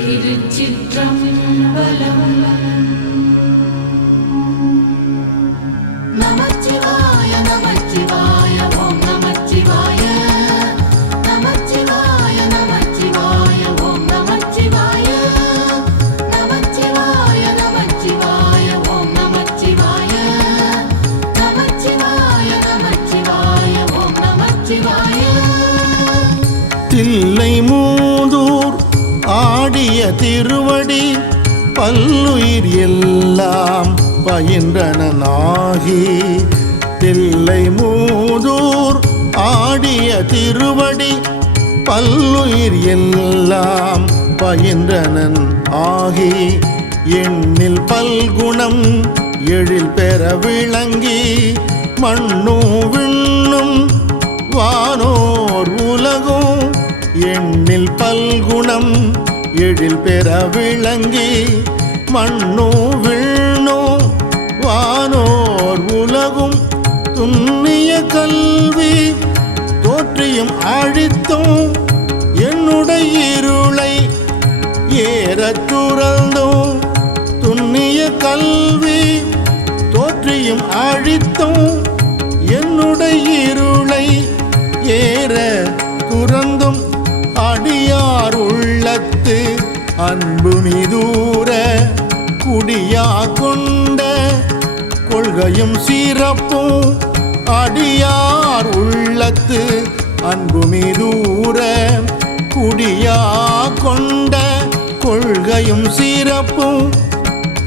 திருச்சிற்றம்பலம். நமச்சிவாய நமச்சிவாய ஓம் நமச்சிவாய. நமச்சிவாய நமச்சிவாய ஓம் நமச்சிவாய. நமச்சிவாய நமச்சிவாய ஓம் நமச்சிவாய. நமச்சிவாய நமச்சிவாய ஓம் நமச்சிவாய. தில்லை மூதூர் ஆடிய திருவடி பல்லுயிர் எல்லாம் பயின்றனாகி. தில்லை மூதூர் ஆடிய திருவடி பல்லுயிர் எல்லாம் பயின்றனன் ஆகி. எண்ணில் பல்குணம் எழில் பெற விளங்கி மண்ணும் விண்ணும் வானோர் உலகும். எண்ணில் பல்குணம் எழில் பெற விளங்கி மண்ணோ விண்ணோ வானோர் உலகும். துண்ணிய கல்வி தோற்றியும் அழித்தும் என்னுடைய இருளை ஏறத் துறந்தோம். துண்ணிய கல்வி தோற்றியும் அழித்தும் என்னுடைய இருளை ஏற துறந்தும். அடியார் உள்ளத்து அன்பு மிதூர குடியா கொண்ட கொள்கையும் சிறப்பும். அடியார் உள்ளத்து அன்பு மிதூர குடியா கொண்ட கொள்கையும் சிறப்பும்.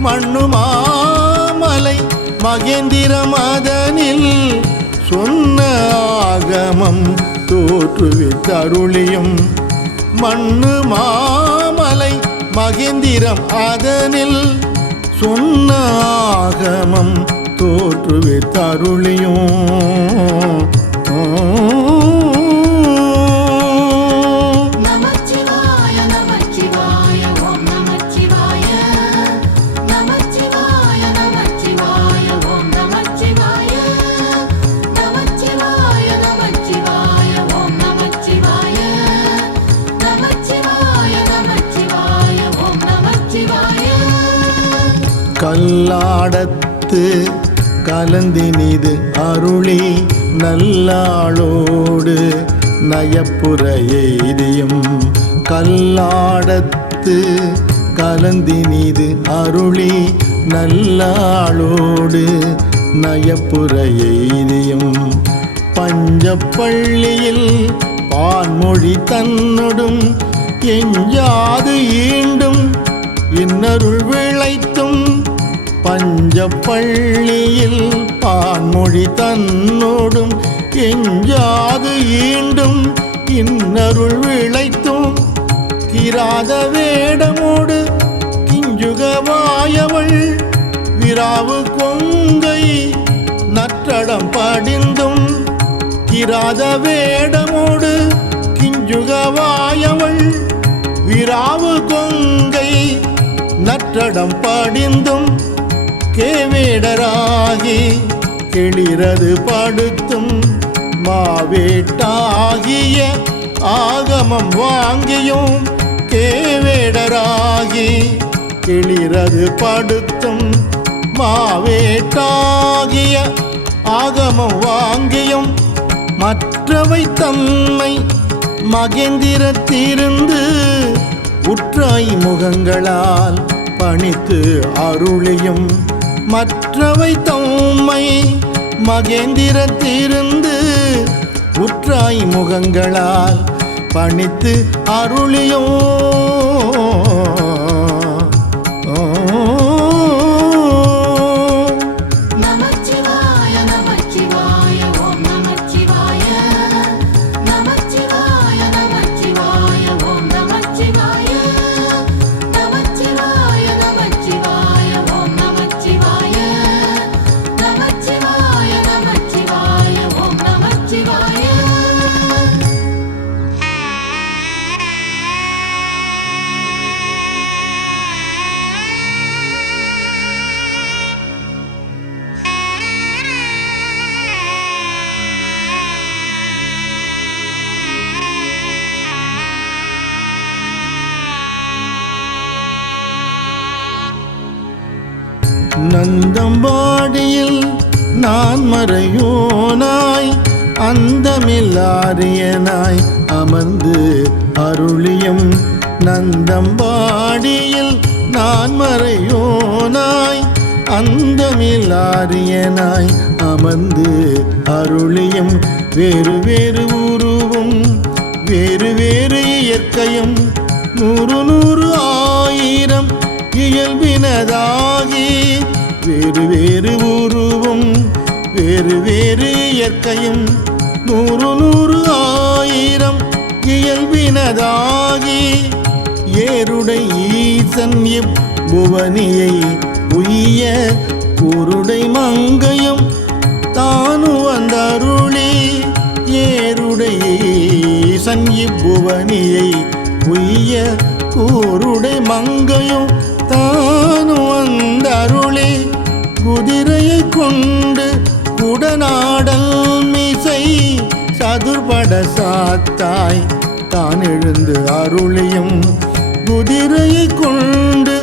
மண்ணுமாமலை மகேந்திர மதனில் சொன்ன ஆகமம் தோற்றுவித்தருளியும். மண்ணு மாமலை மகேந்திரம் அதனில் சொன்ன ஆகமம் தோற்றுவித்தருளியும். கல்லாடத்து கலந்தினிது அருளி நல்லாளோடு நயப்புற எய்தியும். கல்லாடத்து கலந்தினிது அருளி நல்லாளோடு நயப்புற எய்தியும். பஞ்சப்பள்ளியில் பான்மொழி தன்னொடும் எஞ்சாது ஈண்டும் இன்னருள் விளைத்தும். பஞ்சப்பள்ளியில் பான்மொழி தன்னோடும் எஞ்சாது ஈண்டும் இன்னருள் விளைத்தும். கிராத வேடமோடு கிஞ்சுகவாயவள் விராவு கொங்கை நற்றடம் படிந்தும். கிராத வேடமோடு கிஞ்சுகவாயவள் விராவு கொங்கை நற்றடம் படிந்தும். கேவேடராகி கெளிரது படுத்தும் மாவேட்டாகிய ஆகமம் வாங்கியும். கேவேடராகி கெளிரது படுத்தும் மாவேட்டாகிய ஆகமம் வாங்கியும். மற்றவை தம்மை மகேந்திரத்திருந்து உற்றாய் முகங்களால் பணித்து அருளியும். மற்றவை தம்மை மகேந்திரத்திருந்து உற்றாய் முகங்களால் பணித்து அருளியும். நந்தம்பாடியில் நான் மறையோனாய் அந்தமில்லாரியனாய் அமர்ந்து அருளியும் நந்தம்பாடியில் நான் மறையோனாய் அந்தமில்லாரியனாய் அமர்ந்து அருளியும் வேறு வேறு உருவும் வேறு வேறு இயற்கையும் நூறு நூறு ஆயிரம் இயல்பினதாகி வேறு வேறு உருவும் வேறு வேறு இயற்கையும் நூறு நூறு ஆயிரம் இயல்பினதாகி ஏருடை ஈசன் இப்புவனியை உய்ய குருடை மங்கையும் தானு வந்தருளி ஏருடை ஈசன் இப்புவனியை உய்ய கூருடை மங்கையும் தானு வந்தருளி குதிரையை கொண்டு குடநாடல் மிசை சதுர்பட சாத்தாய் தான் எழுந்து அருளியும் குதிரையை கொண்டு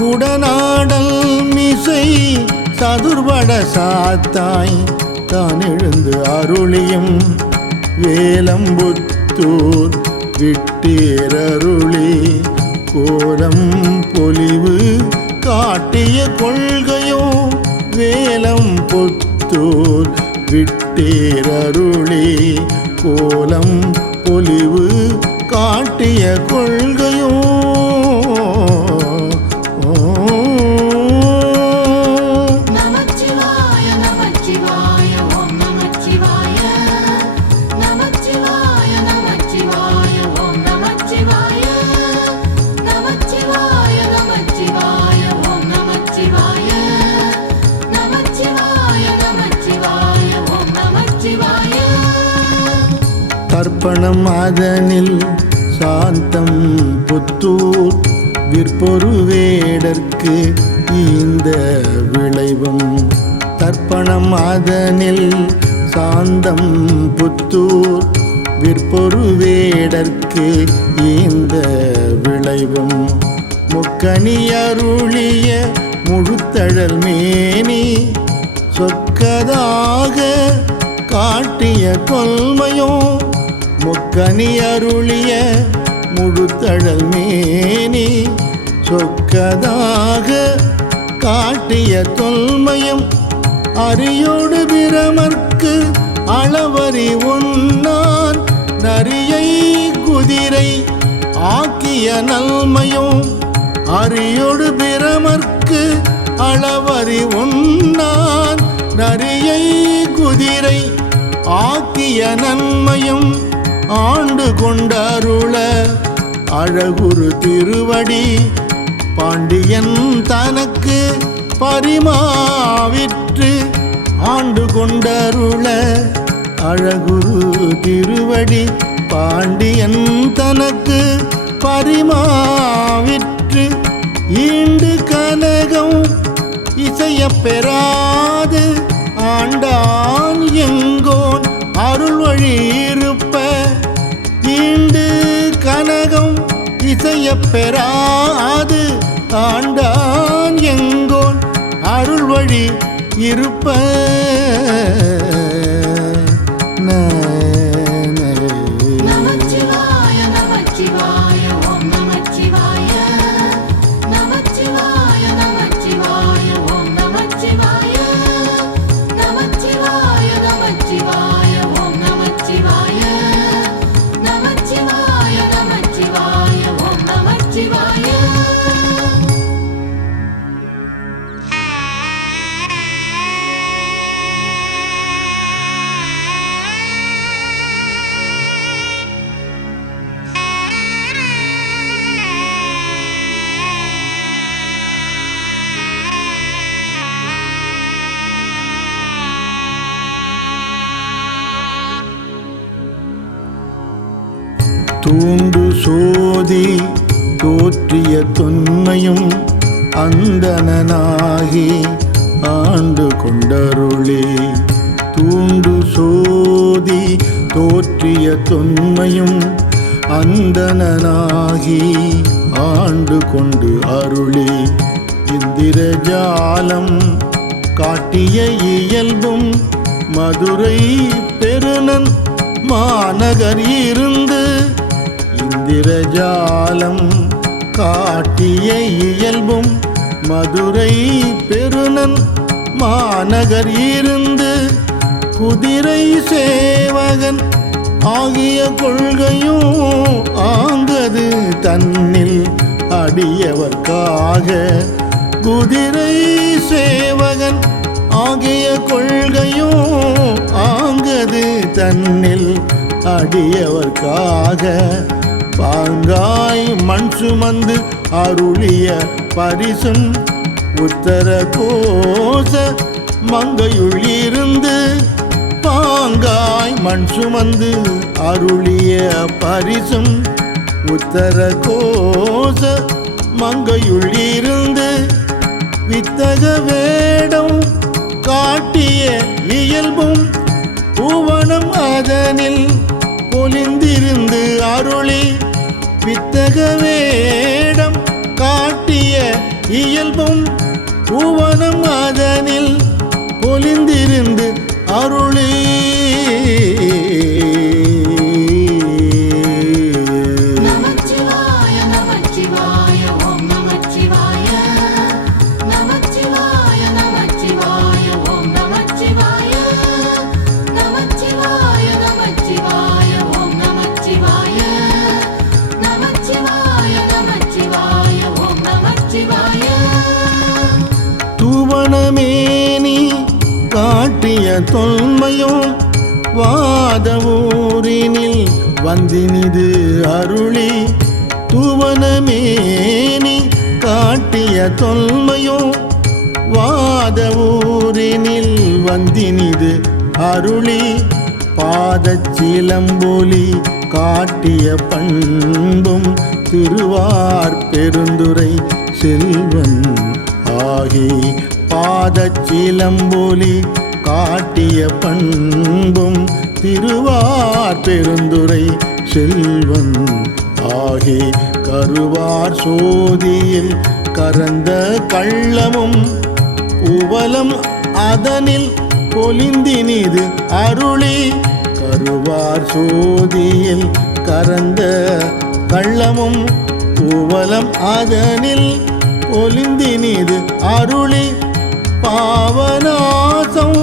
குடநாடல் மிசை சதுர்பட சாத்தாய் தான் எழுந்து அருளியும் வேலம்புத்தூர் விட்டேரருளி கோலம் பொலிவு காட்டிய கொள்கையோ வேலம்புத்தூர் விட்டேரருளி கோலம் பொலிவு காட்டிய கொள்கையோ நமச்சிவாய நமச்சிவாய ஓம் நமச்சிவாய நமச்சிவாய நமச்சிவாய ஓம் நமச்சிவாய நமச்சிவாய நமச்சிவாய ஓம் நமச்சிவாய நமச்சிவாய நமச்சிவாய ஓம் நமச்சிவாய தர்ப்பணம் அதனில் சாந்தம் புத்தூர் விற்பொருவேடற்கு இந்த விளைவும் தர்ப்பணம் அதனில் சாந்தம் புத்தூர் விற்பொருவேடற்கு இந்த விளைவும் முக்கணி அருளிய முழுத்தழல் மேனி சொக்கதாக காட்டிய கொள்மையோ முக்கனி அருளிய முழுத்தழல் மேனி சொக்கதாக காட்டிய தொல்மயம் அரியோடு பிரமர்க்கு அளவறி உன்னான் நரியை குதிரை ஆக்கிய நல்மையும் அரியோடு பிரமர்க்கு அளவறி உன்னான் நரியை குதிரை ஆக்கிய நன்மையும் ஆண்டு கொண்டருள அழகுரு திருவடி பாண்டியன் தனக்கு பரிமாவிற்று ஆண்டு கொண்டருள அழகுரு திருவடி பாண்டியன் தனக்கு பரிமாவிற்று ஈண்டு கனகம் இசையப் பெறாது ஆண்டான் எங்கோன் அருள் வழி இருப்ப ஈண்டு கனகம் இசையப் பெறாது ஆண்டான் எங்கோன் அருள் வழி இருப்ப நமச்சிவாய நமச்சிவாய ஓம் நமச்சிவாய நமச்சிவாய நமச்சிவாய ஓம் நமச்சிவாய நமச்சிவாய நமச்சிவாய ஓம் நமச்சிவாய நமச்சிவாய நமச்சிவாய ஓம் நமச்சிவாய தூண்டு சோதி தோற்றிய தொன்மையும் அந்தணனாகி ஆண்டு கொண்டருளே தூண்டு சோதி தோற்றிய தொன்மையும் அந்தணனாகி ஆண்டு கொண்டு அருளே இந்திரஜாலம் காட்டிய இயல்பும் மதுரை பெருநன் மாநகர் இருந்து இந்திரஜாலம் காட்டிய இயல்பும் மதுரை பெருநன் மாநகர் இருந்து குதிரை சேவகன் ஆகிய கொள்கையும் ஆங்கது தன்னில் அடியவர்க்காக குதிரை சேவகன் ஆகிய கொள்கையும் ஆங்கது தன்னில் அடியவர்க்காக பாங்காய் மண் சுமந்து அருளிய பரிசும் உத்தர கோச மங்கையுள் இருந்து பாங்காய் மண் சுமந்து அருளிய பரிசும் உத்தர கோச மங்கையுள் இருந்து வித்தக வேடம் காட்டிய இயல்பும் பூவனம் அதனில் பொலிந்திருந்து அருளி வித்தக வேடம் காட்டிய இயல்பும் பூவனம் அதனில் பொலிந்திருந்து அருளி நமச்சிவாய நமச்சிவாய ஓம் நமச்சிவாய நமச்சிவாய நமச்சிவாய ஓம் நமச்சிவாய நமச்சிவாய நமச்சிவாய ஓம் நமச்சிவாய நமச்சிவாய நமச்சிவாய ஓம் நமச்சிவாய தூவனமேனி காட்டிய தொன்மையும் வாதவூரினில் வந்தினிது அருளி தூவனமேனி காட்டிய தொன்மையும் வாதவூரினில் வந்தினிது அருளி பாதச்சிலம்பொலி காட்டிய பண்பும் திருவார் பெருந்துரை செல்வன் ஆகி பாதச்சிலம்பொலி காட்டிய பண்பும் திருவார் பெருந்துரை செல்வன் ஆகி கருவார் சோதியில் கரந்த கள்ளமும் உவலம் அதனில் பொலிந்தினிது அருளி கருவார் சோதியில் கரந்த கள்ளமும் உவலம் அதனில் பொலிந்தினிது அருளி பாவநாசம்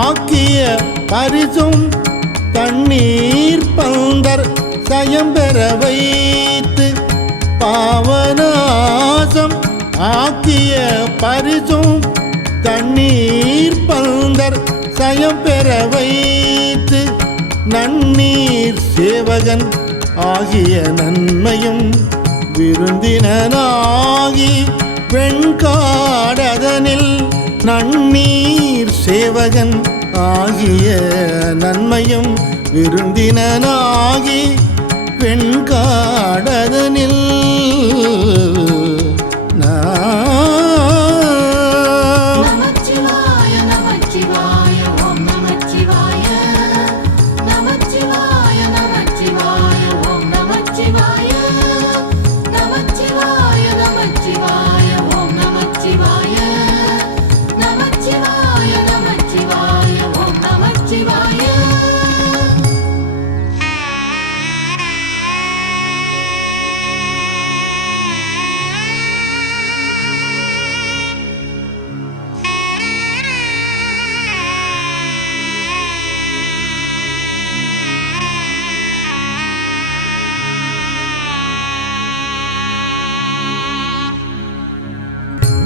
ஆக்கிய பரிசும் தண்ணீர் பந்தர் சயம்பெற வைத்து பாவநாசம் ஆக்கிய பரிசும் தண்ணீர் பந்தர் சயம்பெற வைத்து நன்னீர் சேவகன் ஆகிய நன்மையும் விருந்தினனாகி வெண்காடதனில் நன்னீர் சேவகன் ஆகிய நன்மையும் விருந்தினனாகி வெண்காடதனில் நமச்சிவாய நமச்சிவாய ஓம் நமச்சிவாய நமச்சிவாய நமச்சிவாய ஓம் நமச்சிவாய நமச்சிவாய நமச்சிவாய ஓம் நமச்சிவாய நமச்சிவாய நமச்சிவாய ஓம் நமச்சிவாய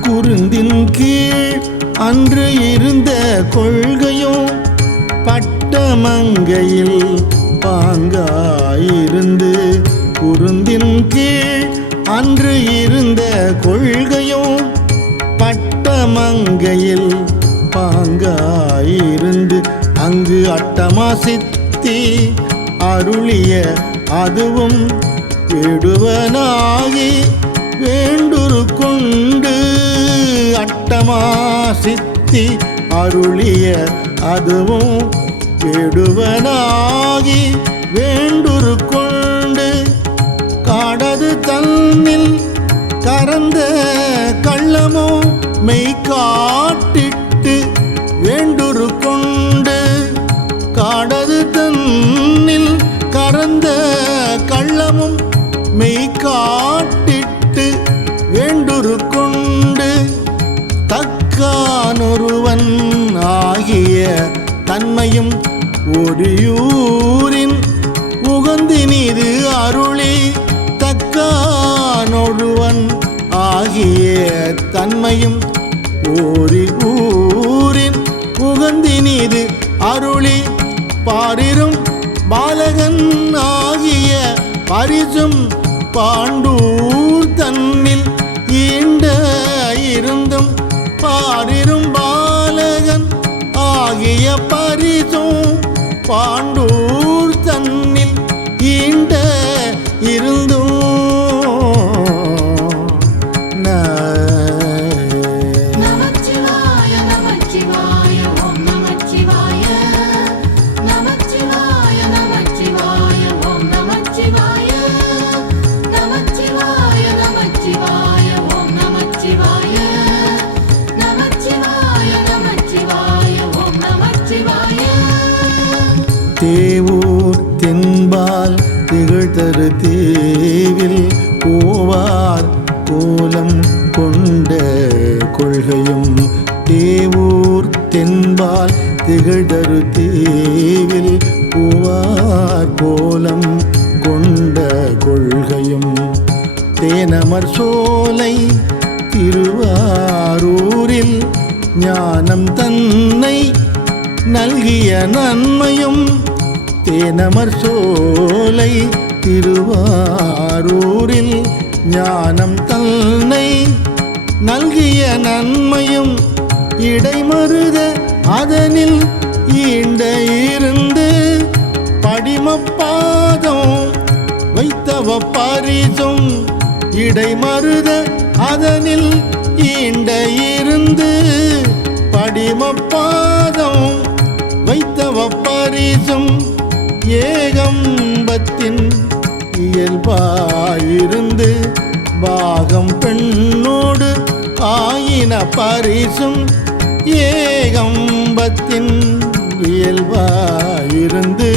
குருந்தின் கீழ் அன்று இருந்த கொள்கையும் பட்டமங்கையில் பாங்காயிருந்து குருந்தின் கீழ் அன்று இருந்த கொள்கையும் பட்டமங்கையில் பாங்காயிருந்து அங்கு அட்டமாசித்தி அருளிய அதுவும் விடுவனாகி வேண்டுரு கொண்டு அட்டமாசித்தி அருளிய அதுவும் விடுவனாகி வேண்டுரு கொண்டு காடது தன்னில் கரந்த கள்ளமோ தன்மையும் ஒரியூரின் உகந்தினிது அருளி தக்கானொருவன் ஆகிய தன்மையும் ஓரி ஊரின் உகந்தினிது அருளி பாரிரும் பாலகன் ஆகிய பரிசும் பாண்டூர் தன்னில் ஈண்ட இருந்தும் பாரிரும் பாலகன் ஆகிய பரிசும் பாண்டூர் தன்னில் ஈண்ட இருந்தும் நமச்சிவாய நமச்சிவாய ஓம் நமச்சிவாய நமச்சிவாய நமச்சிவாய ஓம் நமச்சிவாய நமச்சிவாய நமச்சிவாய ஓம் நமச்சிவாய நமச்சிவாய நமச்சிவாய ஓம் நமச்சிவாய தேவூர் தென்பால் திகழ்தரு தேவில் போவார் கோலம் கொண்ட கொள்கையும் தேவூர் தென்பால் திகழ்தரு தேவில் போவார் கோலம் கொண்ட கொள்கையும் தேனமர் சோலை திருவாரூரில் ஞானம் தன்னை நல்கிய நன்மையும் தேனமர் சோலை திருவாரூரில் ஞானம் தன்னை நல்கிய நன்மையும் இடைமருத அதனில் ஈண்ட இருந்து படிமப்பாதம் வைத்தவ பரிசும் இடைமருத அதனில் ஈண்ட இருந்து படிமப்பாதம் வைத்தவ பரிசும் ஏகம்பத்தின் இயல்பாயிருந்து பாகம் பெண்ணோடு ஆயின பரிசும் ஏகம்பத்தின் இயல்பாயிருந்து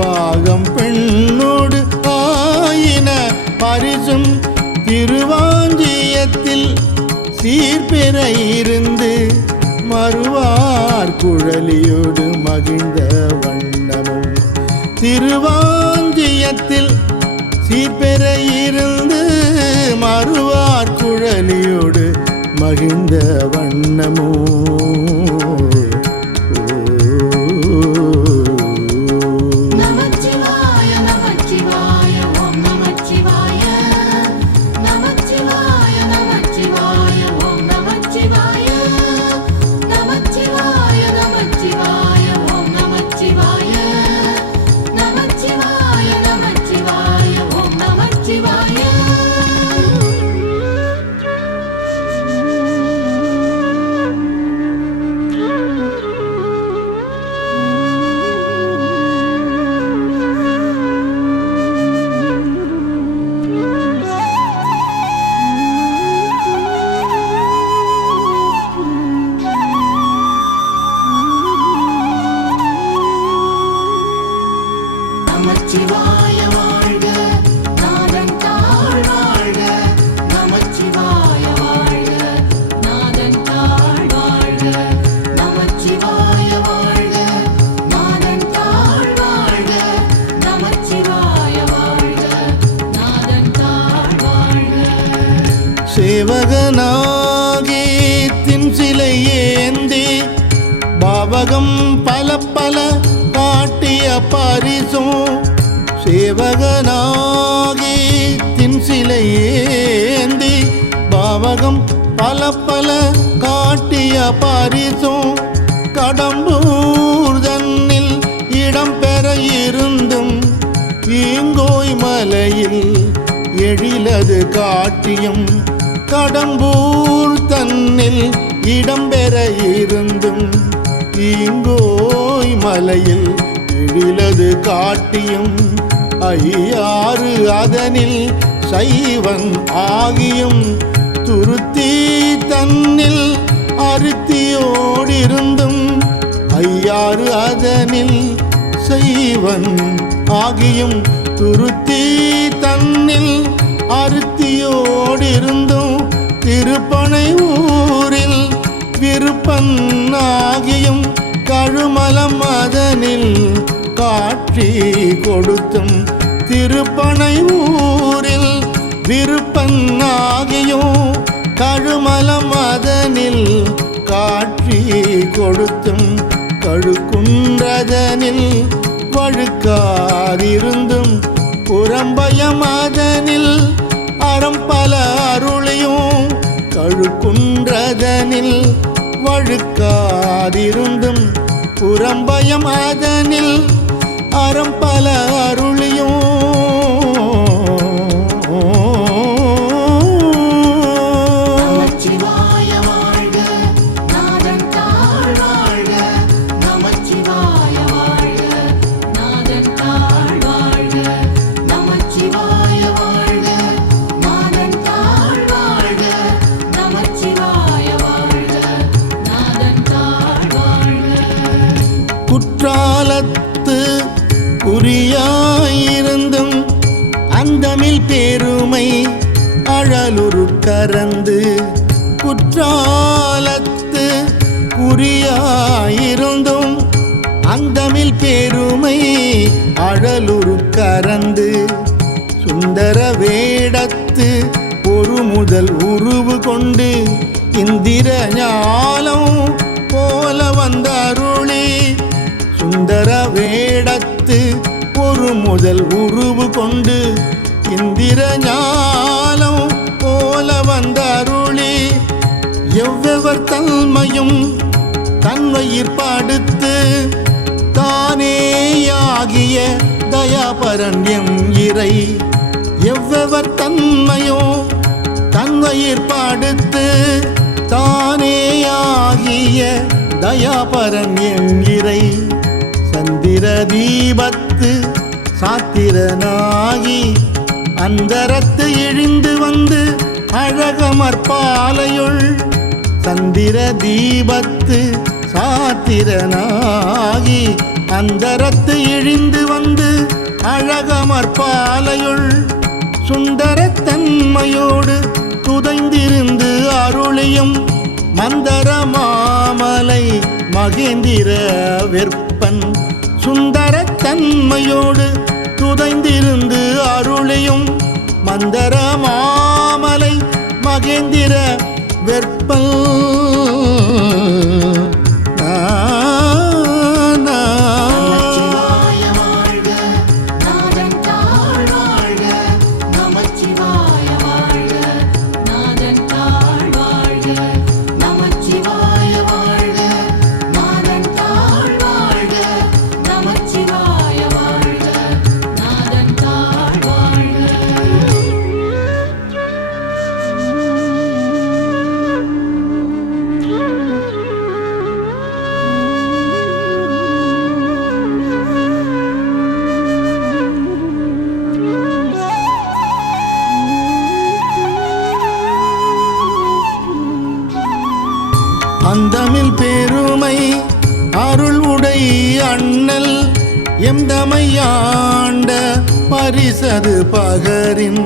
பாகம் பெண்ணோடு ஆயின பரிசும் திருவாஞ்சியத்தில் சீர்பெற இருந்து மறுவார் குழலியோடு மகிழ்ந்த வண்ணமும் திருவாஞ்சியத்தில் சீர்பெற இருந்து மறுவார் குழலியோடு மகிழ்ந்த வண்ணமும் நமச்சிவாய நமச்சிவாய ஓம் நமச்சிவாய நமச்சிவாய நமச்சிவாய ஓம் நமச்சிவாய நமச்சிவாய நமச்சிவாய ஓம் நமச்சிவாய நமச்சிவாய நமச்சிவாய ஓம் நமச்சிவாய நமச்சிவாய வாழ்க நாதன் தாழ் வாழ்க நமச்சிவாய வாழ்க நாதன் தாழ் வாழ்க நமச்சிவாய வாழ்க நாதன் தாழ் வாழ்க நமச்சிவாய வாழ்க நாதன் தாழ் வாழ்க சேவகனாகி தின் சிலை ஏந்தி பாவகம் பல பல காட்டிய பரிசும் சேவகனாகி தின் சிலை ஏந்தி பாவகம் பல பல காட்டிய பரிசும் கடம்பூர் தன்னில் இடம்பெற இருந்தும் ஈங்கோய் மலையில் எழிலது காட்டியும் கடம்பூர் தன்னில் இடம்பெற இருந்தும் ஈங்கோய் மலையில் எழிலது காட்டியும் ஐயாறு அதனில் சைவன் ஆகியும் துருத்தி தன்னில் அருத்தியோடிருந்தும் ஐயாறு அதனில் சைவன் ஆகியும் துருத்தி தன்னில் அருத்தியோடிருந்தும் திருப்பனை ஊரில் விருப்பன் ஆகியும் கழுமலம் அதனில் காட்சி கொடுத்தும் திருப்பனை ஊரில் விருப்பன் ஆகியும் கழுமலம் அதனில் காட்சி கொடுத்தும் கழுக்குன்றதனில் வழுக்காதிருந்தும் புறம்பயம் அதனில் அறம்பல அருளியும் கழுக்குன்றதனில் வழுக்காதிருந்தும் புறம்பயம் அதனில் அறம்பல அருளியும் நமச்சிவாய வாழ்க நாதன் தாழ் வாழ்க நமச்சிவாய வாழ்க நாதன் தாழ் வாழ்க நமச்சிவாய வாழ்க நாதன் தாழ் வாழ்க நமச்சிவாய வாழ்க நாதன் தாழ் வாழ்க குற்றாலத்து குறியாயிருந்தும் அந்தமில் பெருமை அழலுரு கரந்து குற்றாலத்து குறியாயிருந்தும் அந்தமில் பெருமை அழலுரு கரந்து சுந்தர வேடத்து ஒரு முதல் உருவு கொண்டு இந்திர ஞாலம் போல வந்த அருளி சுந்தர வேடத்து ஒரு முதல் உருவு கொண்டு இந்திர ஞானம் போல வந்த அருளி எவ்வெவர் தன்மையும் தன்வயிர்ப்படுத்து தானேயாகிய தயாபரண்யம் இறை எவ்வெவர் தன்மையும் தன்வயிர்ப்படுத்து தானேயாகிய தயாபரண்யம் இறை சந்திர தீபத்து சாத்திரனாகி அந்தரத்து இழிந்து வந்து அழகமற்பாலையுள் சந்திர தீபத்து சாத்திரனாகி அந்தரத்து இழிந்து வந்து அழகமற்பாலையுள் சுந்தர தன்மையோடு துதைந்திருந்து அருளியும் மந்தர மாமலை மகேந்திர வெற்பன் சுந்தர தன்மையோடு துதைந்திருந்து அருளியும் மந்தர மாமலை மகேந்திர வெற்பல் நமச்சிவாய வாழ்க நாதன் தாழ் வாழ்க நமச்சிவாய வாழ்க நாதன் தாழ் வாழ்க நமச்சிவாய வாழ்க நாதன் தாழ் வாழ்க நமச்சிவாய வாழ்க நாதன் தாழ் வாழ்க அந்தமில் பெருமை அருள் உடை அண்ணல் எம்தமையாண்ட பரிசது பகரின்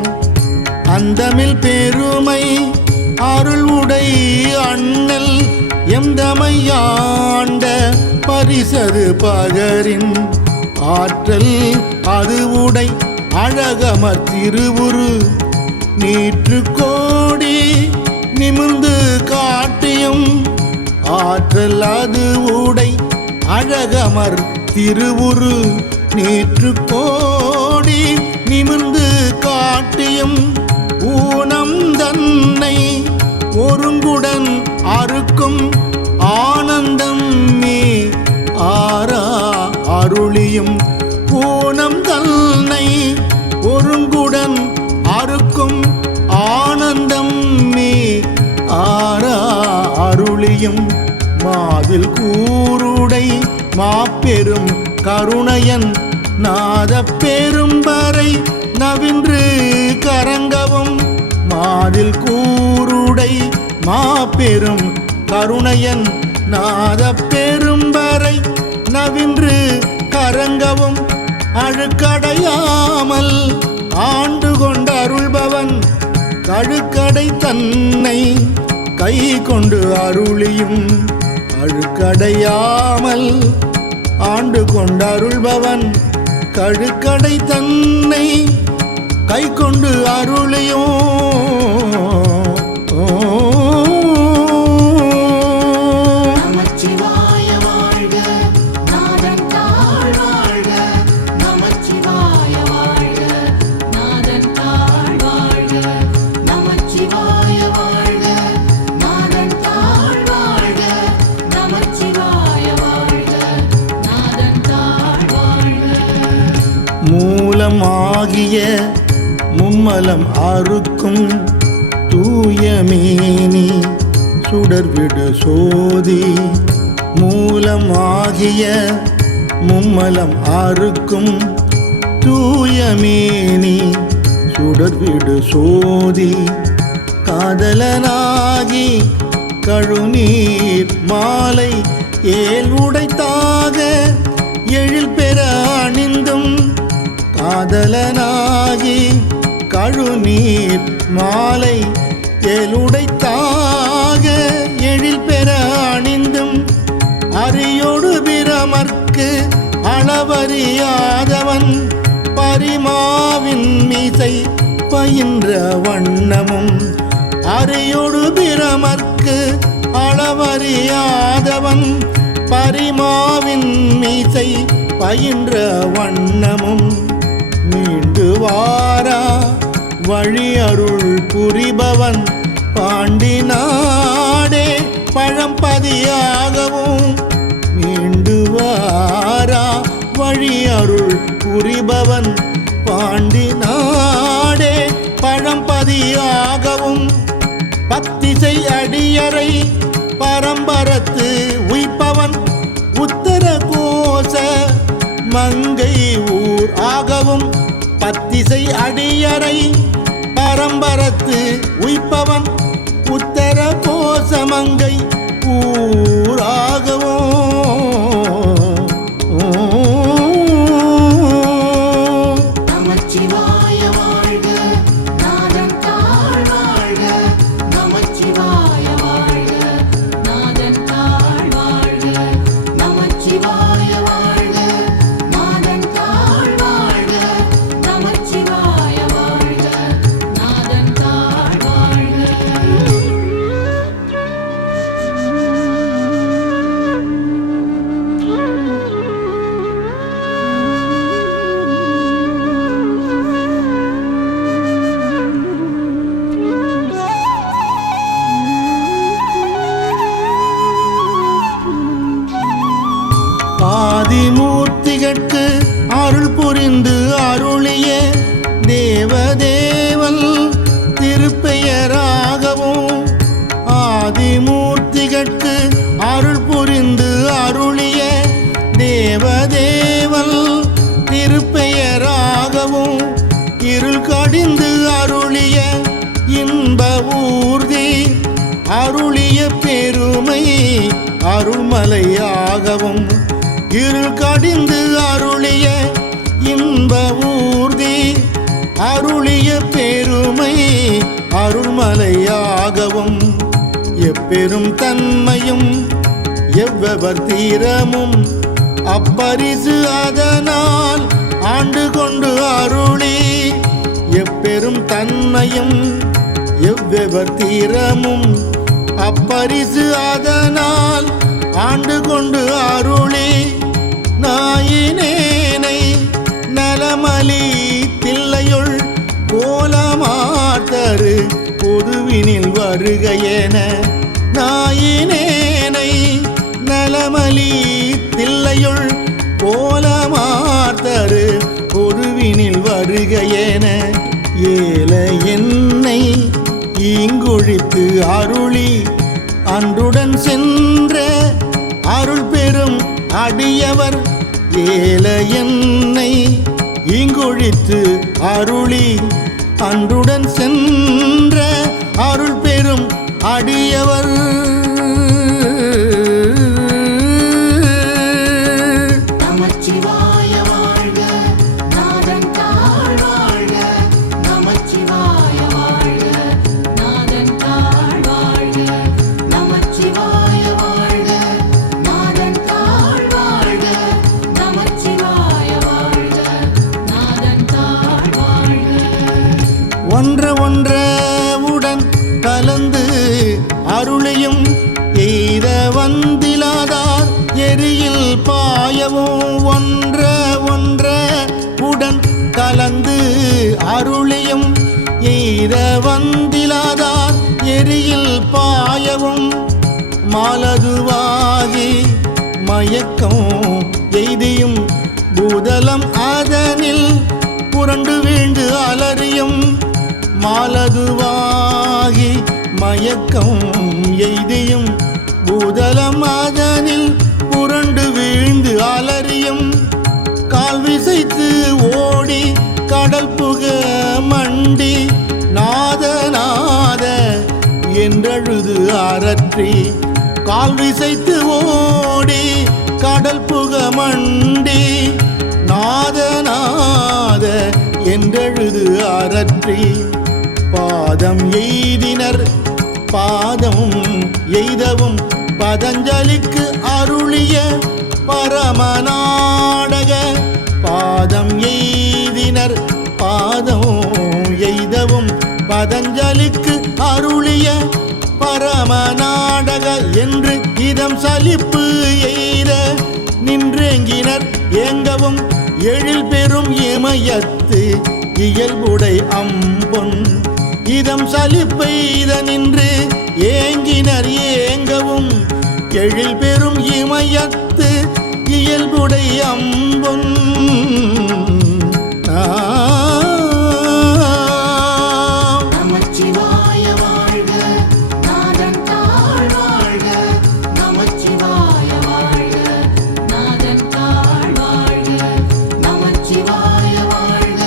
அந்தமில் பெருமை அருள் உடை அண்ணல் எம்தமையாண்ட பரிசது பகரின் ஆற்றல் அது உடை அழகமர் திருவுரு நீற்று கோடி நிமிர்ந்து காட்டியும் ஆற்றல் அது உடை அழகமர் திருவுரு நீற்று கோடி நிமிர்ந்து காட்டியும் ஊனம் தன்னை ஒருங்குடன் அறுக்கும் ஆனந்தம் நீ ஆரா அருளியும் ஊனம் தன்னை ஒருங்குடன் அறுக்கும் ஆனந்தம் நீ ஆரா அருளியும் மாவில் கூருடை மாப்பெரும் கருணையன் நாத பெரும்பறை நவின்று கரங்கவும் மாதில் கூருடை மாப்பெரும் கருணையன் நாத பெரும்பறை நவின்று கரங்கவும் அழுக்கடையாமல் ஆண்டு கொண்ட அருள்பவன் கழுக்கடை தன்னை கை கொண்டு அருளியும் அழுக்கடையாமல் ஆண்டு கொண்டருள்பவன் கழுக்கடை தன்னை கை கொண்டு அருளையோ நமச்சிவாய வாழ்க நாதன் தாழ் வாழ்க நமச்சிவாய வாழ்க நாதன் தாழ் வாழ்க நமச்சிவாய வாழ்க நாதன் தாழ் வாழ்க நமச்சிவாய வாழ்க நாதன் தாழ் வாழ்க மூலமாகிய மும்மலம் அறுக்கும் தூயமேனி சுடர்விடு சோதி மூலமாகிய மும்மலம் அறுக்கும் தூயமேனி சுடர்விடு சோதி காதலனாகி கழுநீர் மாலை ஏல் உடைத்தாக எழில் பெற அணிந்தும் காதலனாகி கழுநீர் மாலை ஏலுடைத்தாக எழில் பெற அணிந்தும் அரியோடு பிரமர்க்கு அளவறியாதவன் பரிமாவின் மீசை பயின்ற வண்ணமும் அரியோடு பிரமர்க்கு அளவறியாதவன் பரிமாவின் மீசை பயின்ற வண்ணமும் மீண்டு வாரா வழி அருள் புரிபவன் பாண்டி நாடே பழம்பதியாகவும் மீண்டு வாரா வழி அருள் புரிபவன் பாண்டி நாடே பழம்பதியாகவும் பத்திசை அடியரை பரம்பரத்து உய்ப்பவன் உத்தர கோச மங்கை ஊர் ஆகவும் பத்திசை அடியரை பரம்பரத்து உய்ப்பவன் உத்தர கோச மங்கை ஊராகவும் நமச்சிவாய வாழ்க நாதன் தாழ் வாழ்க நமச்சிவாய வாழ்க நாதன் தாழ் வாழ்க நமச்சிவாய வாழ்க நாதன் தாழ் வாழ்க நமச்சிவாய வாழ்க நாதன் தாழ் வாழ்க ஆதிமூர்த்திகட்கு அருள் புரிந்து அருளிய தேவதேவன் திருப்பெயராகவும் ஆதிமூர்த்திகட்கு அருள் புரிந்து அருளிய தேவதேவன் திருப்பெயராகவும் இருள் கடிந்து அருளிய இன்ப ஊர்தி அருளிய பெருமை அருள்மலையாகவும் இருள் கடிந்து அருளிய இன்ப ஊர்தி அருளிய பெருமை அருள்மலையாகவும் எப்பெரும் தன்மையும் எவ்வவர் தீரமும் அப்பரிசு அதனால் ஆண்டு கொண்டு அருளி எப்பெரும் தன்மையும் எவ்வவர் தீரமும் அப்பரிசு அதனால் ஆண்டு கொண்டு அருளி நாயினேனை நலமலி தில்லையுள் கோலமார்த்தரு பொதுவினில் வருகையென நாயினேனை நலமலி தில்லையுள் கோலமார்த்தரு பொதுவினில் வருகையென ஏல என்னை ஈங்கொழித்து அருளி அன்றுடன் சென்ற அருள் பெரும் அடியவர் ஏல என்னை ஈங்கொழித்து அருளி அன்றுடன் சென்ற அருள் பெரும் அடியவர் நமச்சிவாய வாழ்க நாதன் தாழ் வாழ்க நமச்சிவாய வாழ்க நாதன் தாழ் வாழ்க நமச்சிவாய வாழ்க ஒன்ற உடன் கலந்து அருளியும் எய்த வந்திலாதார் எரியில் பாயவும் ஒன்ற உடன் கலந்து அருளியும் எய்த வந்திலாதார் எரியில் பாயவும் மாலதுவாகி மயக்கம் எய்தியும் பூதலம் அதனில் புரண்டு வீழ்ந்து அலறியும் மாலதுவாகி மயக்கம் எய்தியும் பூதலம் அதனில் புரண்டு வீழ்ந்து அலறியும் கால் விசைத்து ஓடி கடல் புக மண்டி நாத நாத என்றழுது அரற்றி கால் விசைத்து ஓடி கடல் புக மண்டி நாத நாத என்றழுது அரற்றி பாதம் எய்தினர் பாதம் எய்தவும் பதஞ்சலிக்கு அருளிய பரமநாடக பாதம் எய்தினர் பாதம் எய்தவும் பதஞ்சலிக்கு அருளிய பரமநாடக என்று இதம் சலிப்பு எய்த நின்றேங்கினர் ஏங்கவும் எழில் பெறும் இமயத்து இயல்புடை அம்பொன் இதம் சலிப்பெய்த நின்று ஏங்கினர் ஏங்கவும் எழில் பெறும் இமயத்து இயல்புடை அம்பொன் நமச்சிவாய வாழ்க நாதன் தாழ் வாழ்க நமச்சிவாய வாழ்க நாதன் தாழ் வாழ்க நமச்சிவாய வாழ்க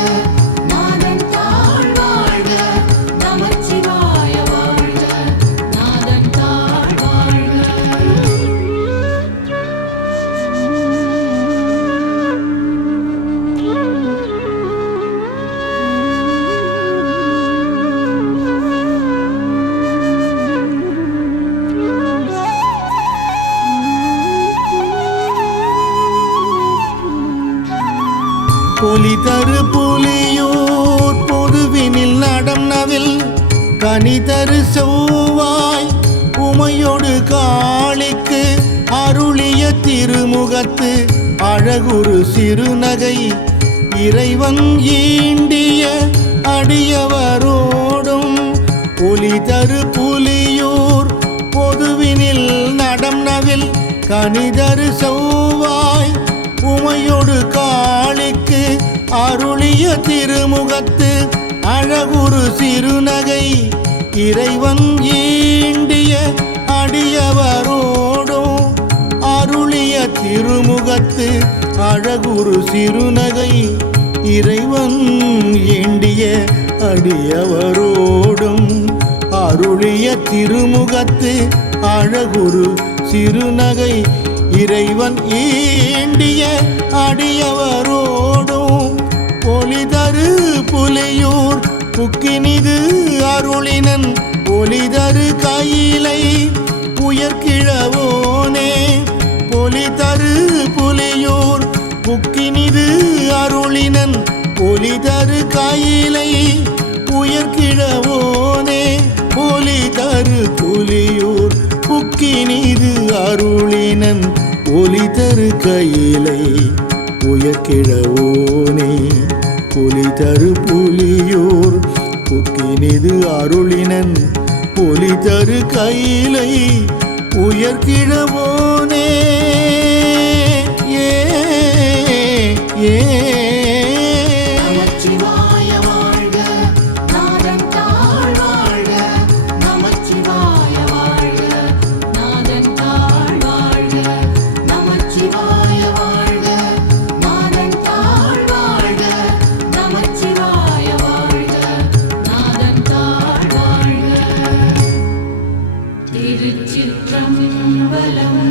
நாதன் தாழ் வாழ்க நமச்சிவாய வாழ்க நாதன் தாழ் வாழ்க பொலி தரு புலியூர் பொதுவினில் நடம் நவில் கனி தரு செவ்வாய் உமையொடு காளிக்கு அருளிய திருமுகத்து அழகுரு சிறுநகை இறைவன் ஈண்டிய அடியவரோடும் பொலி தரு புலியூர் பொதுவினில் நடம் நவில் கனிதரு செவ்வாய் உமையொடு காளிக்கு அருளிய திருமுகத்து அழகுரு சிறுநகை இறைவன் ஈண்டிய அடியவரோடும் அருளிய திருமுகத்து அழகுரு சிறுநகை இறைவன் ஈண்டிய அடியவரோடும் அருளிய திருமுகத்து அழகுரு சிறுநகை இறைவன் ஈண்டிய அடியவரோடும் பொலிதரு புலியூர் புக்கினிது அருளினன் பொலிதரு கையிலை உயர்கிழவோனே பொலிதரு புலியூர் புக்கினிது அருளினன் பொலிதரு கையிலை உயர்கிழவோனே பொலிதரு புலியூர் புக்கினிது அருளினன் ஒலிதரு கையிலை உயர்கிழவோனே பொலிதரு புலியூர் புக்கினிது அருளினன் பொலிதரு கையிலை உயர்கிழவோனே ஏ ஏ நமச்சிவாய வாழ்க நாதன் தாழ் வாழ்க நமச்சிவாய வாழ்க நாதன் தாழ் வாழ்க நமச்சிவாய வாழ்க நாதன் தாழ் வாழ்க நமச்சிவாய வாழ்க நாதன் தாழ் வாழ்க திருச்சிற்றம்பலம்